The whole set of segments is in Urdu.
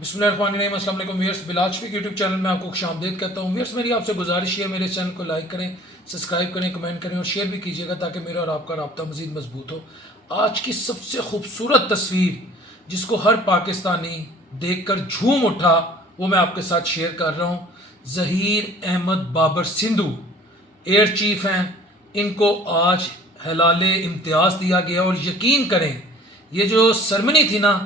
بسم اللہ الرحمن الرحیم۔ السلام علیکم ویئرس، بلال شفیق یوٹیوب چینل میں آپ کو خوش آمدید کہتا ہوں۔ ویئرس، میری آپ سے گزارش ہے میرے چینل کو لائک کریں، سبسکرائب کریں، کمنٹ کریں اور شیئر بھی کیجیے گا تاکہ میرا اور آپ کا رابطہ مزید مضبوط ہو۔ آج کی سب سے خوبصورت تصویر جس کو ہر پاکستانی دیکھ کر جھوم اٹھا وہ میں آپ کے ساتھ شیئر کر رہا ہوں۔ ظہیر احمد بابر سندھو ایئر چیف ہیں، ان کو آج ہلال امتیاز دیا گیا اور یقین کریں یہ جو سرمنی تھی نا،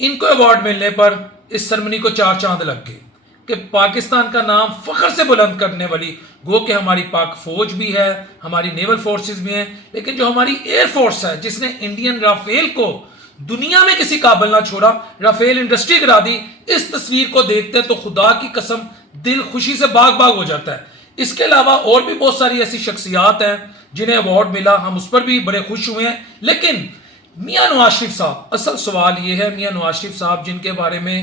ان کو ایوارڈ ملنے پر اس سرمنی کو چار چاند لگ گئے کہ پاکستان کا نام فخر سے بلند کرنے والی، گو کہ ہماری پاک فوج بھی ہے، ہماری نیول فورسز بھی ہیں، لیکن جو ہماری ایئر فورس ہے جس نے انڈین رافیل کو دنیا میں کسی قابل نہ چھوڑا، رافیل انڈسٹری کرا دی، اس تصویر کو دیکھتے تو خدا کی قسم دل خوشی سے باغ باغ ہو جاتا ہے۔ اس کے علاوہ اور بھی بہت ساری ایسی شخصیات ہیں جنہیں ایوارڈ ملا، ہم اس پر بھی بڑے خوش ہوئے ہیں۔ لیکن میاں نواز شریف صاحب، اصل سوال یہ ہے، میاں نواز شریف صاحب جن کے بارے میں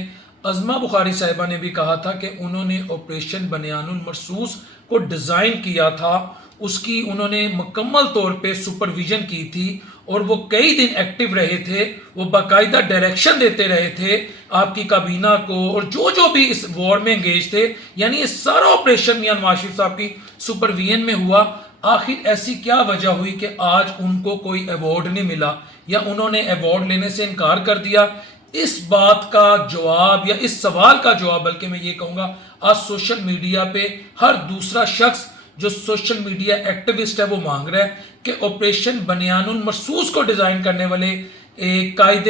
عظمہ بخاری صاحبہ نے بھی کہا تھا کہ انہوں نے آپریشن بنیان المرصوص کو ڈیزائن کیا تھا، اس کی انہوں نے مکمل طور پہ سپرویژن کی تھی اور وہ کئی دن ایکٹیو رہے تھے، وہ باقاعدہ ڈائریکشن دیتے رہے تھے آپ کی کابینہ کو اور جو بھی اس وار میں انگیج تھے، یعنی یہ سارا آپریشن میاں نواز شریف صاحب کی سپرویژن میں ہوا۔ آخر ایسی کیا وجہ ہوئی کہ آج ان کو کوئی ایوارڈ نہیں ملا یا انہوں نے ایوارڈ لینے سے انکار کر دیا؟ اس بات کا جواب یا اس سوال کا جواب، بلکہ میں یہ کہوں گا آج سوشل میڈیا پہ ہر دوسرا شخص جو سوشل میڈیا ایکٹیوسٹ ہے وہ مانگ رہا ہے کہ آپریشن بنیان المرصوص کو ڈیزائن کرنے والے قائد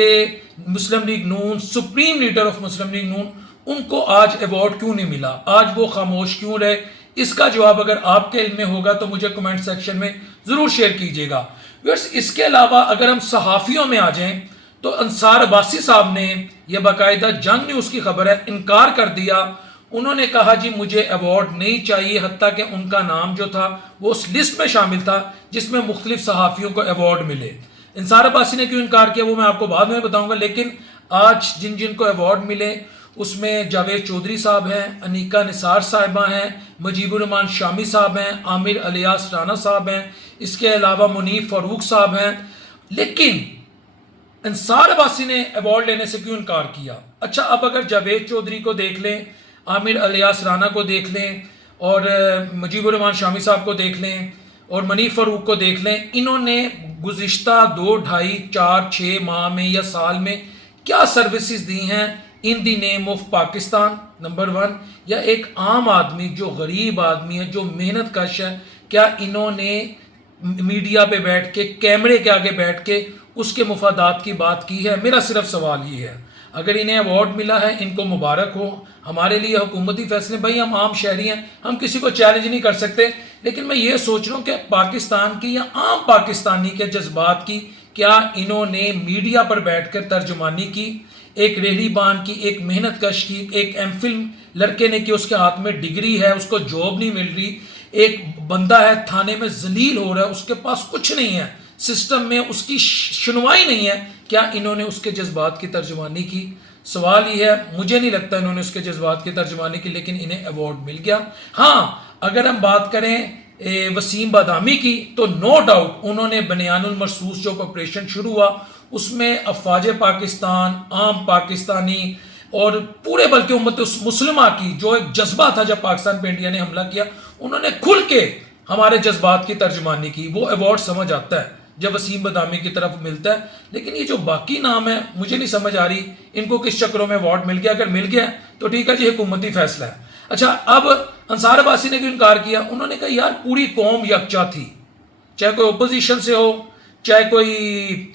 مسلم لیگ نون، supreme leader of Muslim League نون، ان کو آج ایوارڈ کیوں نہیں ملا؟ آج وہ خاموش کیوں رہے؟ اس کا جواب اگر آپ کے علم میں ہوگا تو مجھے کمنٹ سیکشن میں ضرور شیئر کیجیے گا۔ اس کے علاوہ اگر ہم صحافیوں میں آ جائیں تو انصار عباسی صاحب نے، یہ باقاعدہ جنگ نیوز کی خبر ہے، انکار کر دیا۔ انہوں نے کہا جی مجھے ایوارڈ نہیں چاہیے، حتیٰ کہ ان کا نام جو تھا وہ اس لسٹ میں شامل تھا جس میں مختلف صحافیوں کو ایوارڈ ملے۔ انصار عباسی نے کیوں انکار کیا وہ میں آپ کو بعد میں بتاؤں گا، لیکن آج جن کو ایوارڈ ملے اس میں جاوید چودھری صاحب ہیں، انیکا نثار صاحبہ ہیں، مجیب الرحمان شامی صاحب ہیں، عامر الیاس رانا صاحب ہیں، اس کے علاوہ منیف فاروق صاحب ہیں۔ لیکن انصار عباسی نے ایوارڈ لینے سے کیوں انکار کیا؟ اچھا، اب اگر جاوید چودھری کو دیکھ لیں، عامر الیاس رانا کو دیکھ لیں اور مجیب الرحمان شامی صاحب کو دیکھ لیں اور منیف فاروق کو دیکھ لیں، انہوں نے گزشتہ 2 ڈھائی 4 6 ماہ میں یا سال میں کیا سروسز دی ہیں ان دی نیم آف پاکستان؟ نمبر 1، یا ایک عام آدمی جو غریب آدمی ہے، جو محنت کش ہے، کیا انہوں نے میڈیا پہ بیٹھ کے، کیمرے کے آگے بیٹھ کے اس کے مفادات کی بات کی ہے؟ میرا صرف سوال یہ ہے۔ اگر انہیں ایوارڈ ملا ہے ان کو مبارک ہو، ہمارے لیے حکومتی فیصلے، بھائی ہم عام شہری ہیں، ہم کسی کو چیلنج نہیں کر سکتے، لیکن میں یہ سوچ رہا ہوں کہ پاکستان کی یا عام پاکستانی کے جذبات کی کیا انہوں نے میڈیا پر بیٹھ کر ترجمانی کی؟ ایک ریہڑی بان کی، ایک محنت کش کی، ایک ایم فل لڑکے نے کی، اس کے ہاتھ میں ڈگری ہے، اس کو جاب نہیں مل رہی، ایک بندہ ہے تھانے میں ذلیل ہو رہا ہے، اس کے پاس کچھ نہیں ہے، سسٹم میں اس کی سنوائی نہیں ہے، کیا انہوں نے اس کے جذبات کی ترجمانی کی؟ سوال یہ ہے، مجھے نہیں لگتا انہوں نے اس کے جذبات کی ترجمانی کی، لیکن انہیں ایوارڈ مل گیا۔ ہاں، اگر ہم بات کریں وسیم بادامی کی تو نو ڈاؤٹ انہوں نے بنیان المرصوص جو آپریشن شروع ہوا اس میں افواج پاکستان، عام پاکستانی اور پورے بلکہ امت مسلمہ کی جو ایک جذبہ تھا جب پاکستان پہ انڈیا نے حملہ کیا، انہوں نے کھل کے ہمارے جذبات کی ترجمانی کی۔ وہ ایوارڈ سمجھ آتا ہے جب وسیم بادامی کی طرف ملتا ہے، لیکن یہ جو باقی نام ہے مجھے نہیں سمجھ آ رہی ان کو کس چکروں میں ایوارڈ مل گیا۔ اگر مل گیا تو ٹھیک ہے جی، حکومتی فیصلہ ہے۔ اچھا، اب انصار عباسی نے کیوں انکار کیا؟ انہوں نے کہا یار پوری قوم یکجا تھی، چاہے کوئی اپوزیشن سے ہو، چاہے کوئی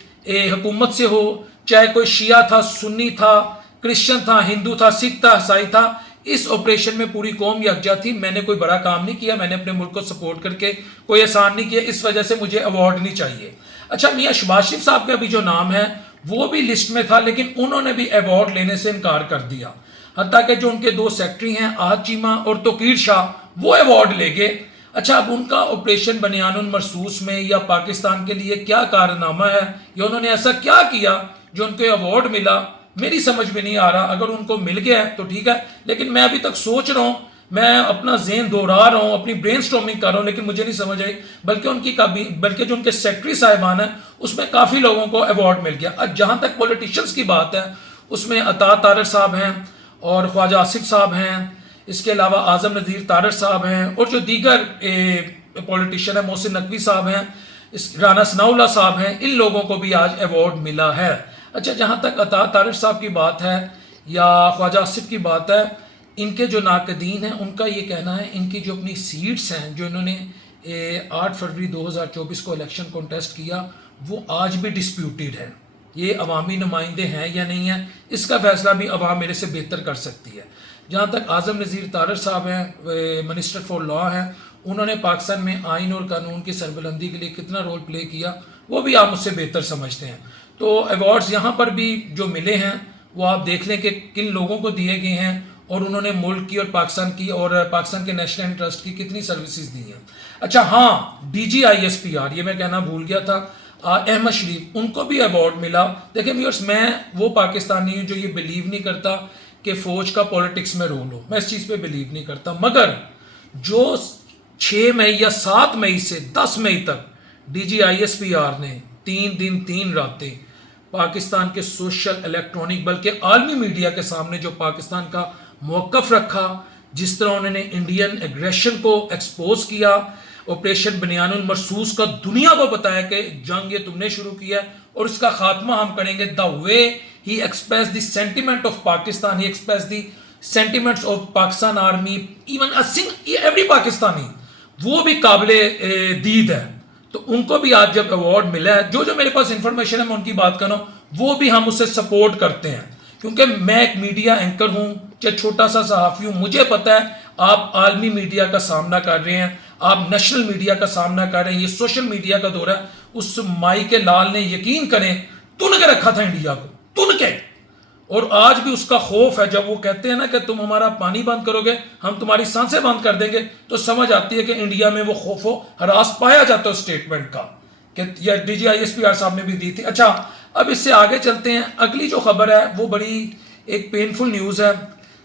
حکومت سے ہو، چاہے کوئی شیعہ تھا، سنی تھا، کرسچن تھا، ہندو تھا، سکھ تھا، عیسائی تھا، اس آپریشن میں پوری قوم یکجا تھی۔ میں نے کوئی بڑا کام نہیں کیا، میں نے اپنے ملک کو سپورٹ کر کے کوئی احسان نہیں کیا، اس وجہ سے مجھے ایوارڈ نہیں چاہیے۔ اچھا، میاں شہباز شریف صاحب کا بھی جو نام ہے وہ بھی لسٹ میں تھا، لیکن انہوں نے بھی ایوارڈ لینے سے انکار کر دیا، حتیٰ کہ جو ان کے 2 سیکٹری ہیں آہت چیمہ اور توقیر شاہ، وہ ایوارڈ لے گئے۔ اچھا، اب ان کا آپریشن بنیان المرصوص میں یا پاکستان کے لیے کیا کارنامہ ہے، یا انہوں نے ایسا کیا کیا جو ان کو ایوارڈ ملا؟ میری سمجھ میں نہیں آ رہا۔ اگر ان کو مل گیا ہے تو ٹھیک ہے، لیکن میں ابھی تک سوچ رہا ہوں، میں اپنا ذہن دہرا رہا ہوں، اپنی برین سٹارمنگ کر رہا ہوں، لیکن مجھے نہیں سمجھ آئی۔ بلکہ جو ان کے سیکٹری صاحبان ہیں اس میں کافی لوگوں کو ایوارڈ مل گیا۔ اب جہاں تک پولیٹیشنز کی بات ہے اس میں عطا طارق صاحب ہیں اور خواجہ آصف صاحب ہیں، اس کے علاوہ اعظم نذیر تارڑ صاحب ہیں، اور جو دیگر پولیٹیشین ہیں، محسن نقوی صاحب ہیں، رانا ثناء اللہ صاحب ہیں، ان لوگوں کو بھی آج ایوارڈ ملا ہے۔ اچھا، جہاں تک عطا تارڑ صاحب کی بات ہے یا خواجہ آصف کی بات ہے، ان کے جو ناقدین ہیں ان کا یہ کہنا ہے ان کی جو اپنی سیٹس ہیں جو انہوں نے 8 فروری 2024 کو الیکشن کانٹیسٹ کیا، وہ آج بھی ڈسپیوٹیڈ ہے۔ یہ عوامی نمائندے ہیں یا نہیں ہیں، اس کا فیصلہ بھی عوام میرے سے بہتر کر سکتی ہے۔ جہاں تک اعظم نذیر تارڑ صاحب ہیں، منسٹر فار لا ہیں، انہوں نے پاکستان میں آئین اور قانون کی سربلندی کے لیے کتنا رول پلے کیا، وہ بھی آپ مجھ سے بہتر سمجھتے ہیں۔ تو ایوارڈز یہاں پر بھی جو ملے ہیں وہ آپ دیکھ لیں کہ کن لوگوں کو دیے گئے ہیں، اور انہوں نے ملک کی اور پاکستان کے نیشنل انٹرسٹ کی کتنی سروسز دی ہیں۔ اچھا ہاں، DGISPR، یہ میں کہنا بھول گیا تھا، احمد شریف، ان کو بھی ایوارڈ ملا۔ دیکھیں ویورز، میں وہ پاکستانی ہوں جو یہ بلیو نہیں کرتا کہ فوج کا پولیٹکس میں رول ہو، میں اس چیز پہ بلیو نہیں کرتا، مگر جو 6 مئی یا 7 مئی سے 10 مئی تک DGISPR نے 3 دن 3 راتیں پاکستان کے سوشل، الیکٹرانک، بلکہ عالمی میڈیا کے سامنے جو پاکستان کا موقف رکھا، جس طرح انہوں نے انڈین ایگریشن کو ایکسپوز کیا، آپریشن بنیان المرصوص کا دنیا کو بتایا کہ جنگ یہ تم نے شروع کیا ہے اور اس کا خاتمہ ہم کریں گے۔ The way he express the sentiment of Pakistan, he express the sentiments of Pakistan army, even every Pakistani, وہ بھی قابل دید ہے۔ تو ان کو بھی آج جب ایوارڈ ملا ہے، جو میرے پاس انفارمیشن ہے میں ان کی بات کر رہا ہوں، وہ بھی ہم اسے سپورٹ کرتے ہیں، کیونکہ میں ایک میڈیا اینکر ہوں، چاہے چھوٹا سا صحافی ہوں، مجھے پتا ہے آپ عالمی میڈیا کا سامنا کر رہے ہیں، آپ نیشنل میڈیا کا سامنا کر رہے ہیں، یہ سوشل میڈیا کا دور ہے۔ اس مائی کے لال نے یقین کریں تن کے رکھا تھا انڈیا کو، تن کے، اور آج بھی اس کا خوف ہے۔ جب وہ کہتے ہیں نا کہ تم ہمارا پانی بند کرو گے ہم تمہاری سانسیں بند کر دیں گے، تو سمجھ آتی ہے کہ انڈیا میں وہ خوف و ہراس پایا جاتا ہے اسٹیٹمنٹ کا، کہ یا DGISPR صاحب نے بھی دی تھی۔ اچھا، اب اس سے آگے چلتے ہیں۔ اگلی جو خبر ہے وہ بڑی ایک پینفل نیوز ہے،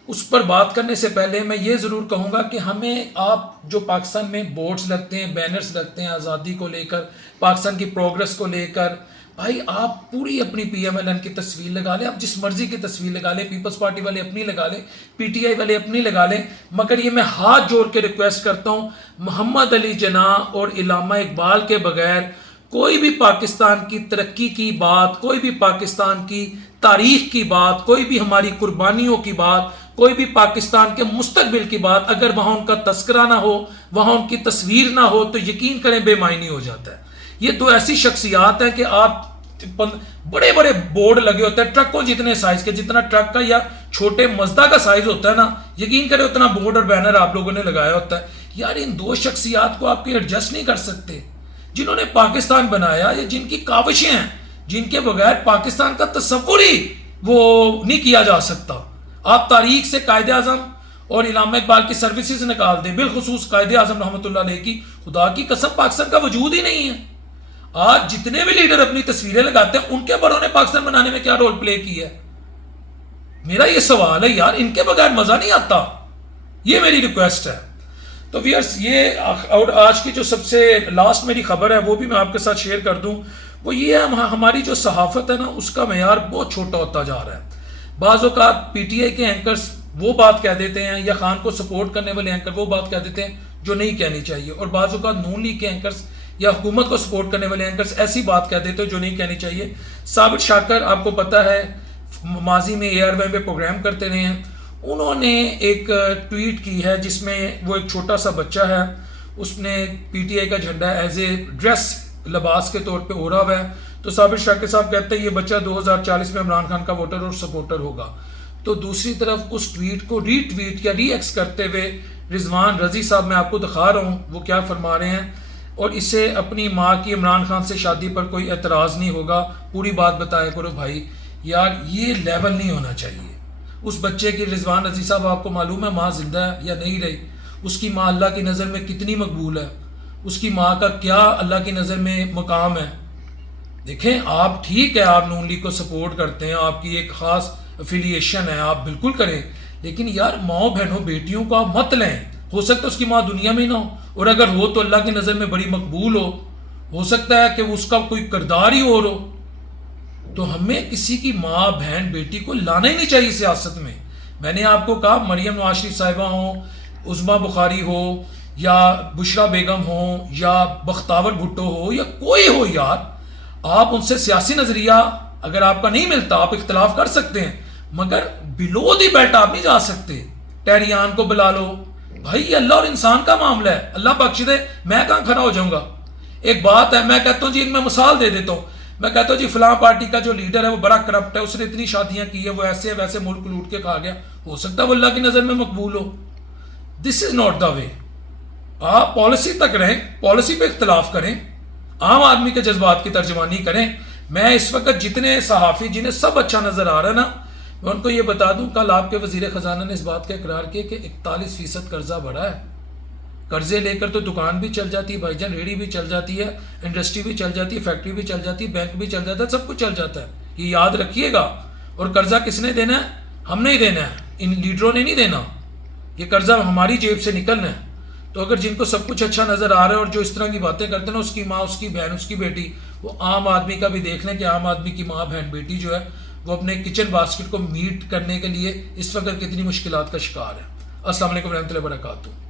اس پر بات کرنے سے پہلے میں یہ ضرور کہوں گا کہ ہمیں، آپ جو پاکستان میں بورڈز لگتے ہیں، بینرز لگتے ہیں آزادی کو لے کر، پاکستان کی پروگرس کو لے کر، بھائی آپ پوری اپنی PMLN کی تصویر لگا لیں، آپ جس مرضی کی تصویر لگا لیں، پیپلز پارٹی والے اپنی لگا لیں، PTI والے اپنی لگا لیں، مگر یہ میں ہاتھ جوڑ کے ریکویسٹ کرتا ہوں، محمد علی جناح اور علامہ اقبال کے بغیر کوئی بھی پاکستان کی ترقی کی بات، کوئی بھی پاکستان کی تاریخ کی بات، کوئی بھی ہماری قربانیوں کی بات، کوئی بھی پاکستان کے مستقبل کی بات، اگر وہاں ان کا تذکرہ نہ ہو، وہاں ان کی تصویر نہ ہو، تو یقین کریں بے معنی ہو جاتا ہے۔ یہ دو ایسی شخصیات ہیں کہ آپ بڑے بڑے بورڈ لگے ہوتے ہیں ٹرکوں جتنے سائز کے، جتنا ٹرک کا یا چھوٹے مزدہ کا سائز ہوتا ہے نا، یقین کریں اتنا بورڈ اور بینر آپ لوگوں نے لگایا ہوتا ہے۔ یار ان دو شخصیات کو آپ کے ایڈجسٹ نہیں کر سکتے، جنہوں نے پاکستان بنایا، یا جن کی کاوشیں ہیں، جن کے بغیر پاکستان کا تصور ہی وہ نہیں کیا جا سکتا۔ آپ تاریخ سے قائد اعظم اور علامہ اقبال کی سروسز نکال دیں، بالخصوص قائد اعظم رحمۃ اللہ علیہ کی، خدا کی قسم پاکستان کا وجود ہی نہیں ہے۔ آج جتنے بھی لیڈر اپنی تصویریں لگاتے ہیں، ان کے بڑوں نے پاکستان بنانے میں کیا رول پلے کیا ہے؟ میرا یہ سوال ہے یار، ان کے بغیر مزہ نہیں آتا، یہ میری ریکویسٹ ہے۔ تو ویئرس، یہ اور آج کی جو سب سے لاسٹ میری خبر ہے وہ بھی میں آپ کے ساتھ شیئر کر دوں، وہ یہ ہے ہماری جو صحافت ہے نا، اس کا معیار بہت چھوٹا ہوتا جا رہا ہے۔ بعض اوقات PTI کے اینکرز وہ بات کہہ دیتے ہیں، یا خان کو سپورٹ کرنے والے اینکر وہ بات کہہ دیتے ہیں جو نہیں کہنی چاہیے، اور بعض اوقات نون لیگ کے اینکرز یا حکومت کو سپورٹ کرنے والے اینکرز ایسی بات کہہ دیتے ہیں جو نہیں کہنی چاہیے۔ ثابت شاکر آپ کو پتہ ہے ماضی میں ARY پہ پروگرام کرتے رہے ہیں، انہوں نے ایک ٹویٹ کی ہے جس میں وہ ایک چھوٹا سا بچہ ہے، اس نے PTI کا جھنڈا ایز اے ڈریس، لباس کے طور پہ اوڑھا ہوا ہے، تو ثابت شاکر صاحب کہتے ہیں یہ بچہ 2040 میں عمران خان کا ووٹر اور سپورٹر ہوگا۔ تو دوسری طرف اس ٹویٹ کو ری ٹویٹ یا ری ایکس کرتے ہوئے رضوان رضی صاحب، میں آپ کو دکھا رہا ہوں وہ کیا فرما رہے ہیں، اور اسے اپنی ماں کی عمران خان سے شادی پر کوئی اعتراض نہیں ہوگا، پوری بات بتایا کرو بھائی۔ یار یہ لیول نہیں ہونا چاہیے۔ اس بچے کی، رضوان رضی صاحب آپ کو معلوم ہے ماں زندہ ہے یا نہیں رہی؟ اس کی ماں اللہ کی نظر میں کتنی مقبول ہے؟ اس کی ماں کا کیا اللہ کی نظر میں مقام ہے؟ دیکھیں آپ، ٹھیک ہے آپ نون لیگ کو سپورٹ کرتے ہیں، آپ کی ایک خاص افیلیشن ہے، آپ بالکل کریں، لیکن یار ماؤں بہنوں بیٹیوں کو آپ مت لیں۔ ہو سکتا ہے اس کی ماں دنیا میں نہ ہو، اور اگر ہو تو اللہ کی نظر میں بڑی مقبول ہو سکتا ہے کہ اس کا کوئی کردار ہی اور ہو۔ تو ہمیں کسی کی ماں، بہن، بیٹی کو لانا ہی نہیں چاہیے سیاست میں۔ میں نے آپ کو کہا مریم نواز شریف صاحبہ ہوں، عظما بخاری ہو، یا بشرا بیگم ہوں، یا بختاور بھٹو ہو، یا کوئی ہو یار، آپ ان سے سیاسی نظریہ اگر آپ کا نہیں ملتا آپ اختلاف کر سکتے ہیں، مگر بلو دی بیلٹ آپ نہیں جا سکتے. ٹیریان کو بلا لو بھائی، یہ اللہ اور انسان کا معاملہ ہے، اللہ بخش دے، میں کہاں کھڑا ہو جاؤں گا. ایک بات ہے، میں کہتا ہوں جی، میں مثال دے دیتا ہوں، میں کہتا ہوں جی فلاں پارٹی کا جو لیڈر ہے وہ بڑا کرپٹ ہے، اس نے اتنی شادیاں کی ہے، وہ ایسے ویسے ملک لوٹ کے کھا گیا، ہو سکتا ہے وہ اللہ کی نظر میں مقبول ہو. دس از ناٹ دا وے. آپ پالیسی تک رہیں، پالیسی پہ اختلاف کریں، عام آدمی کے جذبات کی ترجمانی کریں. میں اس وقت جتنے صحافی جنہیں سب اچھا نظر آ رہا ہے نا، میں ان کو یہ بتا دوں، کل آپ کے وزیر خزانہ نے اس بات کا اقرار کیا کہ 41% قرضہ بڑھا ہے. قرضے لے کر تو دکان بھی چل جاتی ہے بھائی جان، ریڑھی بھی چل جاتی ہے، انڈسٹری بھی چل جاتی ہے، فیکٹری بھی چل جاتی ہے، بینک بھی چل جاتا ہے، سب کچھ چل جاتا ہے. یہ یاد رکھیے گا. اور قرضہ کس نے دینا ہے؟ ہم نہیں دینا ہے، ان لیڈروں نے نہیں دینا. یہ قرضہ ہماری جیب سے نکلنا ہے. تو اگر جن کو سب کچھ اچھا نظر آ رہا ہے اور جو اس طرح کی باتیں کرتے ہیں نا، اس کی ماں، اس کی بہن، اس کی بیٹی، وہ عام آدمی کا بھی دیکھ لیں کہ عام آدمی کی ماں، بہن، بیٹی جو ہے وہ اپنے کچن باسکٹ کو میٹ کرنے کے لیے اس وقت کتنی مشکلات کا شکار ہے. السلام علیکم ورحمۃ اللہ وبرکاتہ.